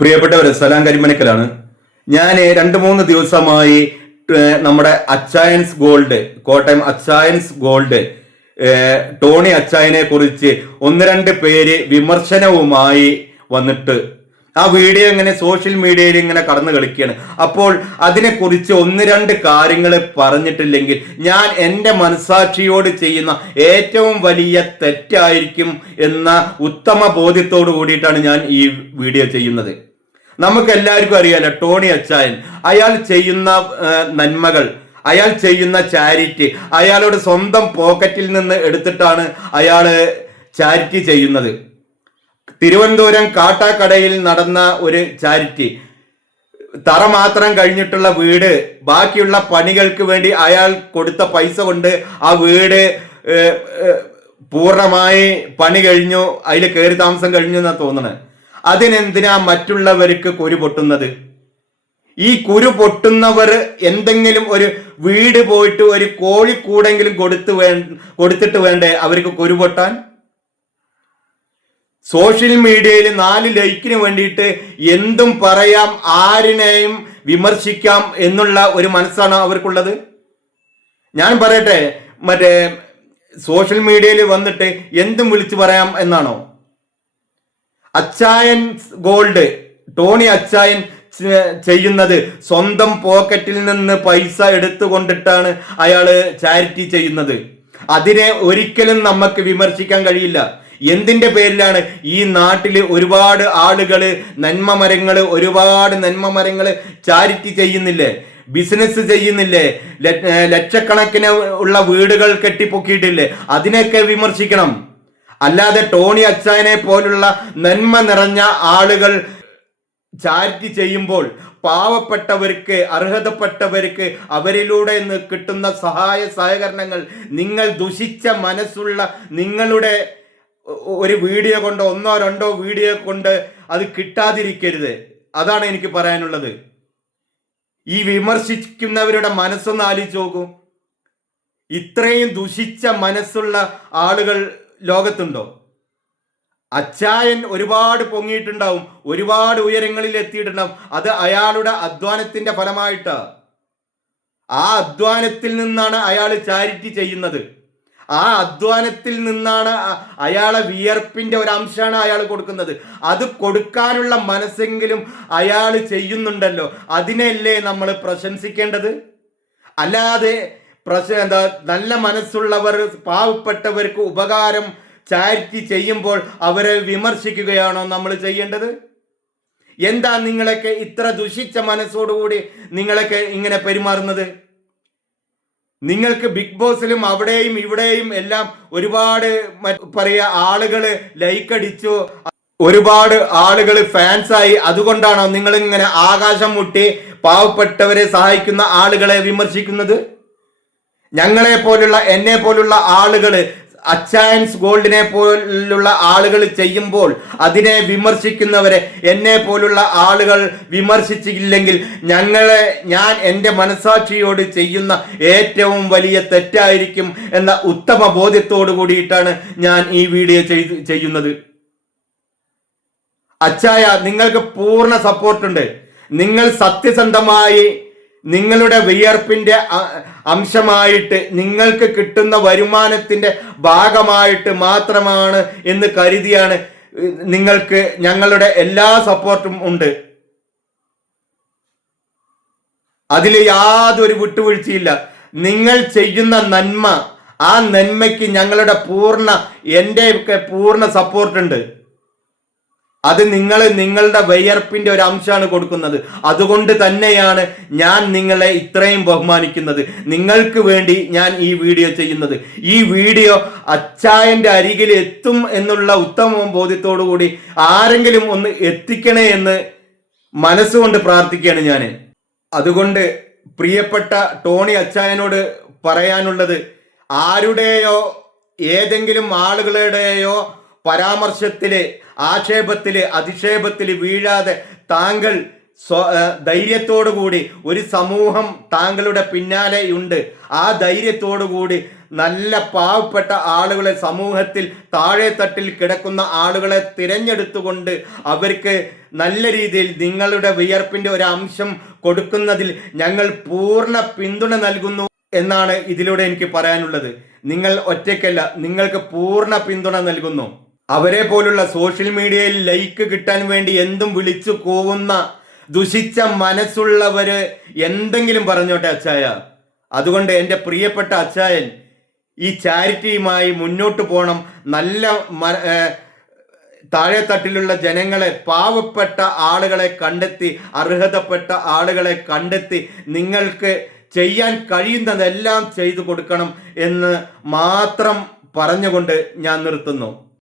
പ്രിയപ്പെട്ടവരെ, സലാം കരിമണിക്കലാണ്. ഞാൻ 2-3 ദിവസമായി നമ്മുടെ അച്ചായൻസ് ഗോൾഡ്, കോട്ടയം അച്ചായൻസ് ഗോൾഡ്, ടോണി അച്ചായനെ കുറിച്ച് 1-2 പേര് വിമർശനവുമായി വന്നിട്ട് ആ വീഡിയോ ഇങ്ങനെ സോഷ്യൽ മീഡിയയിൽ ഇങ്ങനെ കടന്നു കളിക്കുകയാണ്. അപ്പോൾ അതിനെക്കുറിച്ച് 1-2 കാര്യങ്ങൾ പറഞ്ഞിട്ടില്ലെങ്കിൽ ഞാൻ എൻ്റെ മനസാക്ഷിയോട് ചെയ്യുന്ന ഏറ്റവും വലിയ തെറ്റായിരിക്കും എന്ന ഉത്തമ ബോധ്യത്തോടു കൂടിയിട്ടാണ് ഞാൻ ഈ വീഡിയോ ചെയ്യുന്നത്. നമുക്ക് എല്ലാവർക്കും അറിയാലോ, ടോണി അച്ചായൻ അയാൾ ചെയ്യുന്ന നന്മകൾ, അയാൾ ചെയ്യുന്ന ചാരിറ്റി, അയാളുടെ സ്വന്തം പോക്കറ്റിൽ നിന്ന് എടുത്തിട്ടാണ് അയാൾ ചാരിറ്റി ചെയ്യുന്നത്. തിരുവനന്തപുരം കാട്ടാക്കടയിൽ നടന്ന ഒരു ചാരിറ്റി, തറ മാത്രം കഴിഞ്ഞിട്ടുള്ള വീട്, ബാക്കിയുള്ള പണികൾക്ക് വേണ്ടി അയാൾ കൊടുത്ത പൈസ കൊണ്ട് ആ വീട് പൂർണ്ണമായി പണി കഴിഞ്ഞു, അതിൽ കയറി താമസം കഴിഞ്ഞു എന്നാ തോന്നണേ. അതിനെന്തിനാ മറ്റുള്ളവർക്ക് കുരു പൊട്ടുന്നത്? ഈ കുരു പൊട്ടുന്നവർ എന്തെങ്കിലും ഒരു വീട് പോയിട്ട് ഒരു കോഴിക്കൂടെങ്കിലും കൊടുത്തിട്ട് വേണ്ടേ അവർക്ക് കുരു പൊട്ടാൻ? സോഷ്യൽ മീഡിയയിൽ 4 ലൈക്കിന് വേണ്ടിയിട്ട് എന്തും പറയാം, ആരിനെയും വിമർശിക്കാം എന്നുള്ള ഒരു മനസ്സാണ് അവർക്കുള്ളത്. ഞാൻ പറയട്ടെ, മറ്റേ സോഷ്യൽ മീഡിയയിൽ വന്നിട്ട് എന്തും വിളിച്ചു പറയാം എന്നാണോ? അച്ചായൻ ഗോൾഡ്, ടോണി അച്ചായൻ ചെയ്യുന്നത് സ്വന്തം പോക്കറ്റിൽ നിന്ന് പൈസ എടുത്തുകൊണ്ടിട്ടാണ് അയാള് ചാരിറ്റി ചെയ്യുന്നത്. അതിനെ ഒരിക്കലും നമുക്ക് വിമർശിക്കാൻ കഴിയില്ല. എന്തിന്റെ പേരിലാണ് ഈ നാട്ടില് ഒരുപാട് ആളുകള് ഒരുപാട് നന്മ മരങ്ങള് ചാരിറ്റി ചെയ്യുന്നില്ലേ, ബിസിനസ് ചെയ്യുന്നില്ലേ, ലക്ഷക്കണക്കിന് ഉള്ള വീടുകൾ കെട്ടിപ്പൊക്കിയിട്ടില്ലേ? അതിനെയൊക്കെ വിമർശിക്കണം. അല്ലാതെ ടോണി അച്ചായനെ പോലുള്ള നന്മ നിറഞ്ഞ ആളുകൾ ചാരിറ്റി ചെയ്യുമ്പോൾ പാവപ്പെട്ടവർക്ക്, അർഹതപ്പെട്ടവർക്ക് അവരിലൂടെ കിട്ടുന്ന സഹായ സഹകരണങ്ങൾ നിങ്ങൾ ദുഷിച്ച മനസ്സുള്ള നിങ്ങളുടെ ഒരു വീഡിയോ കൊണ്ട്, 1-2 വീഡിയോ കൊണ്ട് അത് കിട്ടാതിരിക്കരുത്. അതാണ് എനിക്ക് പറയാനുള്ളത്. ഈ വിമർശിക്കുന്നവരുടെ മനസ്സൊന്ന് ആലോചിച്ച് നോക്കൂ. ഇത്രയും ദുഷിച്ച മനസ്സുള്ള ആളുകൾ ലോകത്തുണ്ടോ? അച്ചായൻ ഒരുപാട് പൊങ്ങിയിട്ടുണ്ടാവും, ഒരുപാട് ഉയരങ്ങളിൽ എത്തിയിട്ടുണ്ടാവും. അത് അയാളുടെ അധ്വാനത്തിന്റെ ഫലമായിട്ടാ. ആ അധ്വാനത്തിൽ നിന്നാണ് അയാൾ ചാരിറ്റി ചെയ്യുന്നത്. ആ അധ്വാനത്തിൽ നിന്നാണ്, അയാളെ വിയർപ്പിന്റെ ഒരു അംശമാണ് അയാൾ കൊടുക്കുന്നത്. അത് കൊടുക്കാനുള്ള മനസ്സെങ്കിലും അയാൾ ചെയ്യുന്നുണ്ടല്ലോ, അതിനല്ലേ നമ്മൾ പ്രശംസിക്കേണ്ടത്. അല്ലാതെ നല്ല മനസ്സുള്ളവർ, പാവപ്പെട്ടവർക്ക് ഉപകാരം ചാരിറ്റി ചെയ്യുമ്പോൾ അവരെ വിമർശിക്കുകയാണോ നമ്മൾ ചെയ്യേണ്ടത്? എന്താ നിങ്ങളൊക്കെ ഇത്ര ദുഷിച്ച മനസ്സോടുകൂടി നിങ്ങളൊക്കെ ഇങ്ങനെ പെരുമാറുന്നത്? നിങ്ങൾക്ക് ബിഗ് ബോസിലും അവിടെയും ഇവിടെയും എല്ലാം ഒരുപാട് ആളുകള് ലൈക്ക് അടിച്ചു, ഒരുപാട് ആളുകൾ ഫാൻസായി. അതുകൊണ്ടാണോ നിങ്ങൾ ഇങ്ങനെ ആകാശം മുട്ടി പാവപ്പെട്ടവരെ സഹായിക്കുന്ന ആളുകളെ വിമർശിക്കുന്നത്? ഞങ്ങളെ പോലുള്ള, എന്നെ പോലുള്ള ആളുകള് അച്ചായൻസ് ഗോൾഡിനെ പോലുള്ള ആളുകൾ ചെയ്യുമ്പോൾ അതിനെ വിമർശിക്കുന്നവരെ എന്നെ പോലുള്ള ആളുകൾ വിമർശിച്ചില്ലെങ്കിൽ ഞാൻ എൻ്റെ മനസാക്ഷിയോട് ചെയ്യുന്ന ഏറ്റവും വലിയ തെറ്റായിരിക്കും എന്ന ഉത്തമ ബോധ്യത്തോടു കൂടിയിട്ടാണ് ഞാൻ ഈ വീഡിയോ ചെയ്യുന്നത്. അച്ചായ, നിങ്ങൾക്ക് പൂർണ്ണ സപ്പോർട്ടുണ്ട്. നിങ്ങൾ സത്യസന്ധമായി നിങ്ങളുടെ വിയർപ്പിന്റെ അംശമായിട്ട്, നിങ്ങൾക്ക് കിട്ടുന്ന വരുമാനത്തിന്റെ ഭാഗമായിട്ട് മാത്രമാണ് എന്ന് കരുതിയാണ് നിങ്ങൾക്ക് ഞങ്ങളുടെ എല്ലാ സപ്പോർട്ടും ഉണ്ട്. അതിൽ യാതൊരു വിട്ടുവീഴ്ചയില്ല. നിങ്ങൾ ചെയ്യുന്ന നന്മ, ആ നന്മയ്ക്ക് ഞങ്ങളുടെ എൻ്റെ പൂർണ്ണ സപ്പോർട്ടുണ്ട്. അത് നിങ്ങളുടെ വിയർപ്പിന്റെ ഒരു അംശമാണ് കൊടുക്കുന്നത്. അതുകൊണ്ട് തന്നെയാണ് ഞാൻ നിങ്ങളെ ഇത്രയും ബഹുമാനിക്കുന്നത്. നിങ്ങൾക്ക് വേണ്ടി ഞാൻ ഈ വീഡിയോ ചെയ്യുന്നത്. ഈ വീഡിയോ അച്ചായന്റെ അരികിൽ എത്തും എന്നുള്ള ഉത്തമ ബോധ്യത്തോടു കൂടി ആരെങ്കിലും ഒന്ന് എത്തിക്കണേ എന്ന് മനസ്സുകൊണ്ട് പ്രാർത്ഥിക്കുകയാണ് ഞാൻ. അതുകൊണ്ട് പ്രിയപ്പെട്ട ടോണി അച്ചായനോട് പറയാനുള്ളത്, ആരുടെയോ ഏതെങ്കിലും ആളുകളുടെയോ പരാമർശത്തില്, ആക്ഷേപത്തില്, അധിക്ഷേപത്തില് വീഴാതെ താങ്കൾ ധൈര്യത്തോടു കൂടി, ഒരു സമൂഹം താങ്കളുടെ പിന്നാലെയുണ്ട്, ആ ധൈര്യത്തോടു കൂടി നല്ല പാവപ്പെട്ട ആളുകളെ, സമൂഹത്തിൽ താഴെത്തട്ടിൽ കിടക്കുന്ന ആളുകളെ തിരഞ്ഞെടുത്തുകൊണ്ട് അവർക്ക് നല്ല രീതിയിൽ നിങ്ങളുടെ വിയർപ്പിന്റെ ഒരു അംശം കൊടുക്കുന്നതിൽ ഞങ്ങൾ പൂർണ്ണ പിന്തുണ നൽകുന്നു എന്നാണ് ഇതിലൂടെ എനിക്ക് പറയാനുള്ളത്. നിങ്ങൾ ഒറ്റയ്ക്കല്ല, നിങ്ങൾക്ക് പൂർണ്ണ പിന്തുണ നൽകുന്നു. അവരെ പോലുള്ള സോഷ്യൽ മീഡിയയിൽ ലൈക്ക് കിട്ടാൻ വേണ്ടി എന്തും വിളിച്ചു കൂവുന്ന ദുഷിച്ച മനസ്സുള്ളവര് എന്തെങ്കിലും പറഞ്ഞോട്ടെ അച്ചായ. അതുകൊണ്ട് എൻ്റെ പ്രിയപ്പെട്ട അച്ചായൻ ഈ ചാരിറ്റിയുമായി മുന്നോട്ട് പോകണം. നല്ല താഴെത്തട്ടിലുള്ള ജനങ്ങളെ, പാവപ്പെട്ട ആളുകളെ കണ്ടെത്തി, അർഹതപ്പെട്ട ആളുകളെ കണ്ടെത്തി നിങ്ങൾക്ക് ചെയ്യാൻ കഴിയുന്നതെല്ലാം ചെയ്തു കൊടുക്കണം എന്ന് മാത്രം പറഞ്ഞുകൊണ്ട് ഞാൻ നിർത്തുന്നു.